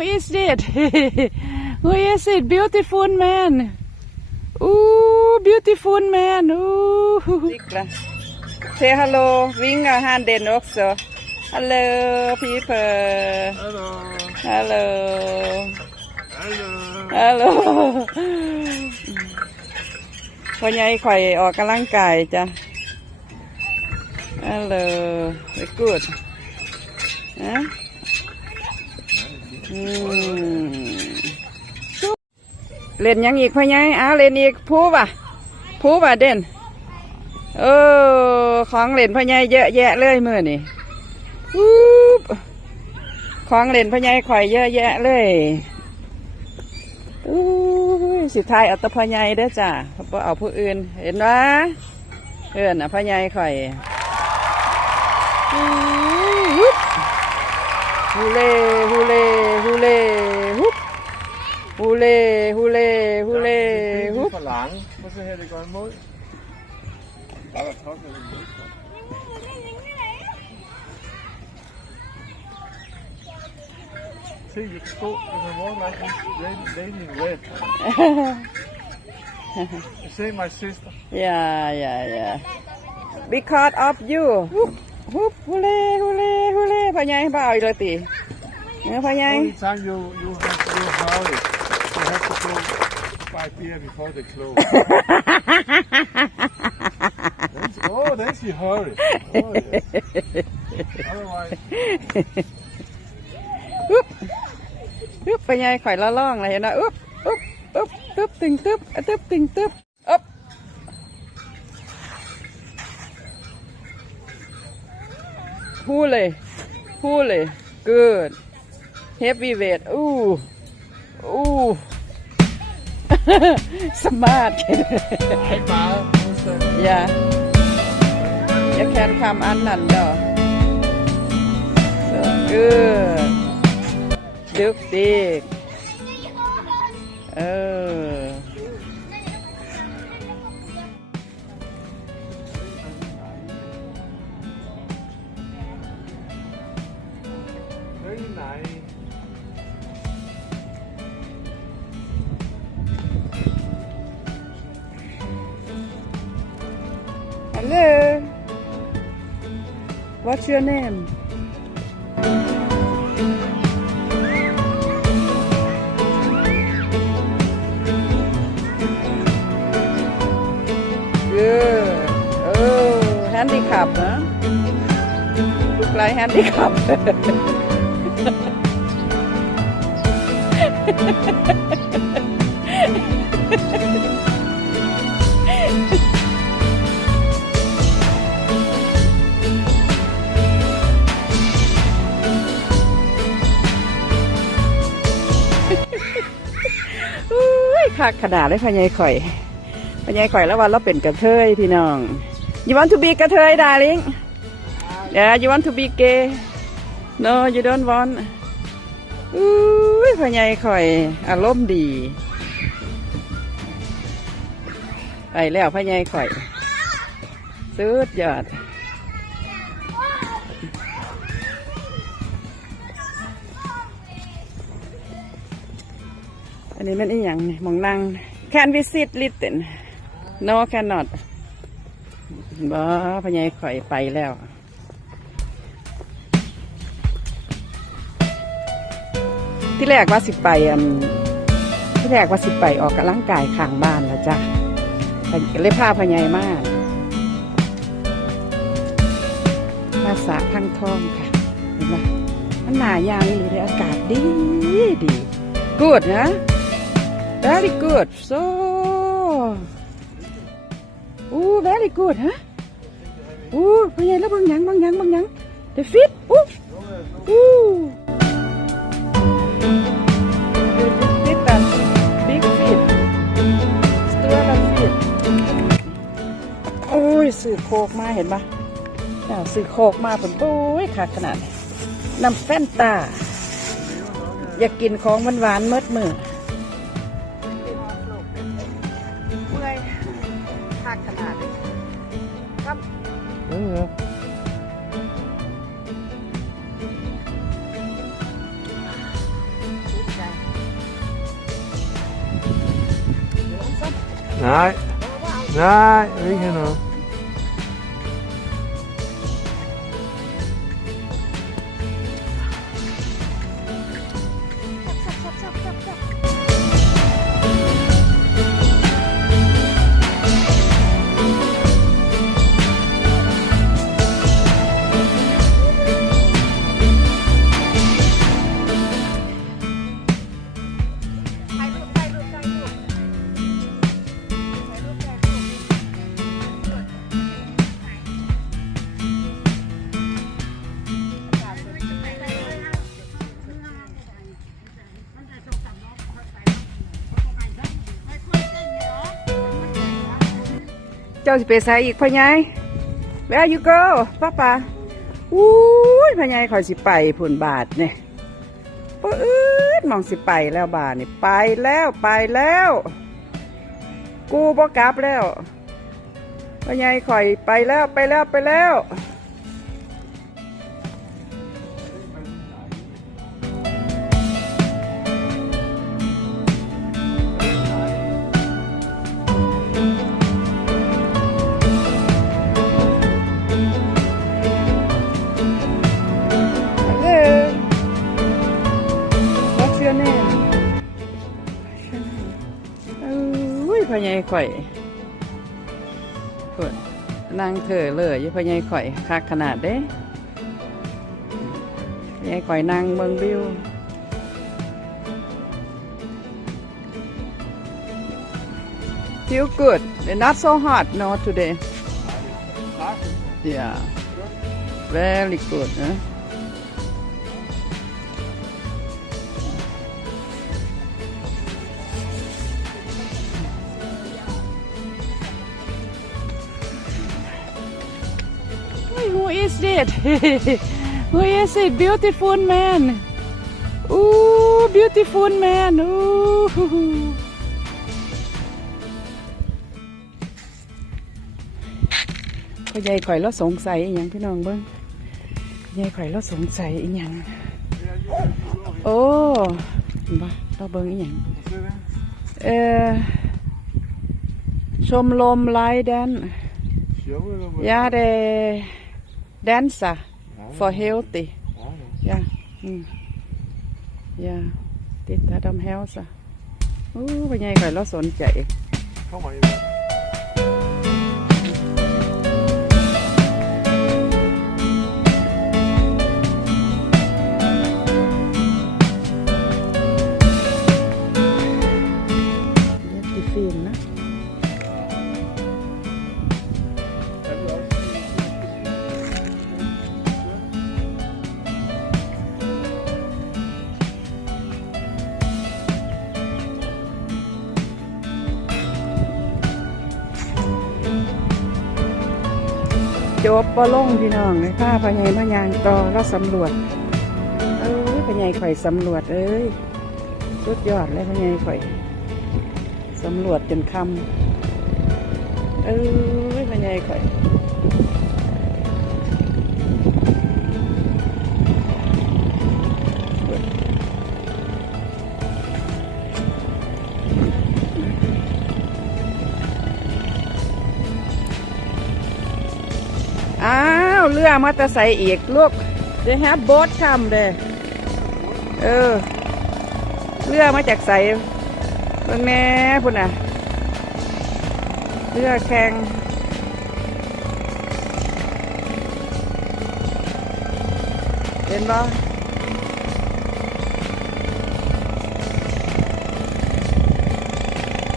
is it Who is it beautiful man Ooh beautiful man Ooh Sikla Say hello Wing a hand in also Hello people Hello. Hello Hello. Hello พ่อใหญ่ข่อยออกกำลังกายจ้ะ Hello very good นะอืม เล่นยังอีกพ่อใหญ่อ้าเล่นอีกพูป่ะพูป่ะเด่นเออของเล่นพ่อใหญ่เยอะแยะเลยเมื่อนี่วูบของเล่นพ่อใหญ่ข่อยเยอะแยะเลยอู้ยสิทายเอาตะพ่อใหญ่เด้อจ้ะบ่เอาผู้อื่น เห็นว่าเอินน่ะพ่อใหญ่ข่อยฮูเล่ฮูเล่ ฮูเล่ฮุบฮูเล่ฮูเล่ฮูเล่ฮุบ for lang. Prøv at se her, det går imod. Der er top, det er imod. Se, you can go, you can walk like this lady, lady in red. You see my sister? อย่าอย่าอย่า because of you ฮุบฮุบฮูเล่ฮูเล่ฮู เล่พ่อใหญ่บ่เอาอีกเลยติเนี่ยพ่อใหญ่ Only time you, you have to hurry. You have to go buy beer before they close. Then she- oh, then she hurry. Oh, yes. Otherwise, อึ๊บอึ๊บไปไงข่อยละล่องเลยเห็นนะอึ๊บอึ๊บอึ๊บตึ๊บตึงตึ๊บอะตึ๊บตึงตึ๊บอึ๊บพูดเลยพูดเลย good heavy weight อู้อู้สมาร์ทยาอย่าแคนคำอันนั้นเด้อ so good ดึกดิกเออ What's your name Good โอ้ handicap นะ look like handicap คักขนาดเลยพญายข่อยพญายข่อยแล้ววันเราเป็นกระเทยพี่น้อง you want to be กระเทย darling yeah you want to be gay no you don't want อุ้ยพญายข่อย อารมณ์ดีไปแล้วพญายข่อยสุดยอด อันนี้มันอีหยังนี่มองนั่ง Can visit Litten No cannot บ่พญายข่อยไปแล้วที่แรกว่าสิไปอันที่แรกว่าสิไปออกกำลังกายข้างบ้านแล้วจ้ะเลยพาพญายมามาสระข้างท้องค่ะเห็นไหมมันหนายางนี่เลยอากาศดีดีกูดนะ very good so อู้ very good ฮะอู้พญายแล้วบางยังบางยังบางยัง the fit อู้อู้ Titta, big feet. Stora feet. โอ้ยสื่อโคกมาเห็นปะอ่สื่อโคกมาผมโอ้ยขาดขนาดน้ำแฟนตา อยากกินของหวานๆเมดมือ Nej. Nej, ikke noget. จ้าสิไปใส่อีกพ่อใหญ่ Where you go ป้าป้าอู้ยพ่อใหญ่คอยสิไปผุนบาทเนี่ยปื๊ดมองสิไปแล้วบาทนี่ไปแล้วไปแล้ว กูบ่กลับแล้วพ่อใหญ่คอยไปแล้วไปแล้วไปแล้ว อุ้ยพ่อใหญ่ข่อยเพิ่นนั่งเถอเลยอยู่พ่อใหญ่ข่อยคักขนาดเด้พ่อใหญ่ข่อยนั่งเมืองวิว Feel good. And not so hot, no, today. Yeah. Very good, huh? Who is it? Who is it? Beautiful man. Ooh, beautiful man. Ooh. พ่อใหญ่ข่อยแล้วสงสัยอีหยังพี่น้องเบิ้งพ่อใหญ่ dancer for healthy. Yeah. Mm. Yeah. Tita Dom health. Ooh, bây giờ gọi nó sồn chạy. Không phải. จบบ่ลงพี่น้องเลยผ้าพญายพญางต่อแล้วสำรวจ เอ้ยพญายข่อยสำรวจเอ้ยสุดยอดเลยพญายข่อยสำรวจจนคำเอ้ยพญายข่อย เรือมาแตะใส่อีกลูกเดี๋ยวฮะโบ๊ททำเด้เออ เรือมาจากใส่เบิ่งแม่พุ่นน่ะ เรือแข่งเห็นบ่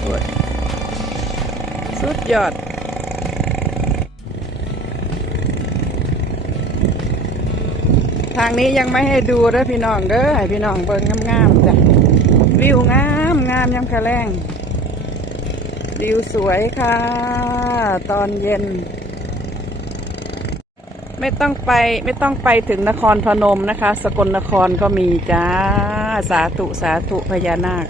โอ้ยสุดยอด ทางนี้ยังไม่ให้ดูเด้อพี่น้องเด้อให้พี่น้องเบิ่งงามๆจ้ะวิวงามงามยามคะแรงวิวสวยค่ะ ตอนเย็น ไม่ต้องไปไม่ต้องไปถึงนครพนมนะคะ สกลนครก็มีจ้า สาธุสาธุพญานาค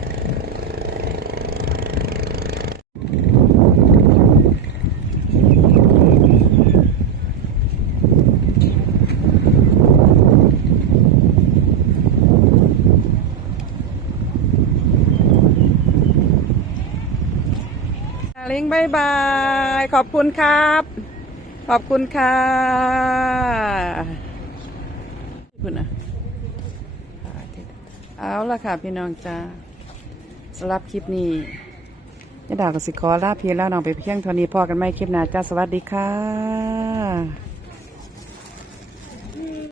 ายบาย ขอบคุณครับ ขอบคุณค่ะคุณนะเอาละค่ะพี่น้องจ้าสำหรับคลิปนี้ยะดาวกับสิขอลาพี่แล้วน้องไปเพียงเท่านี้พอกันไหมคลิปหน้าจ้าสวัสดีค่ะ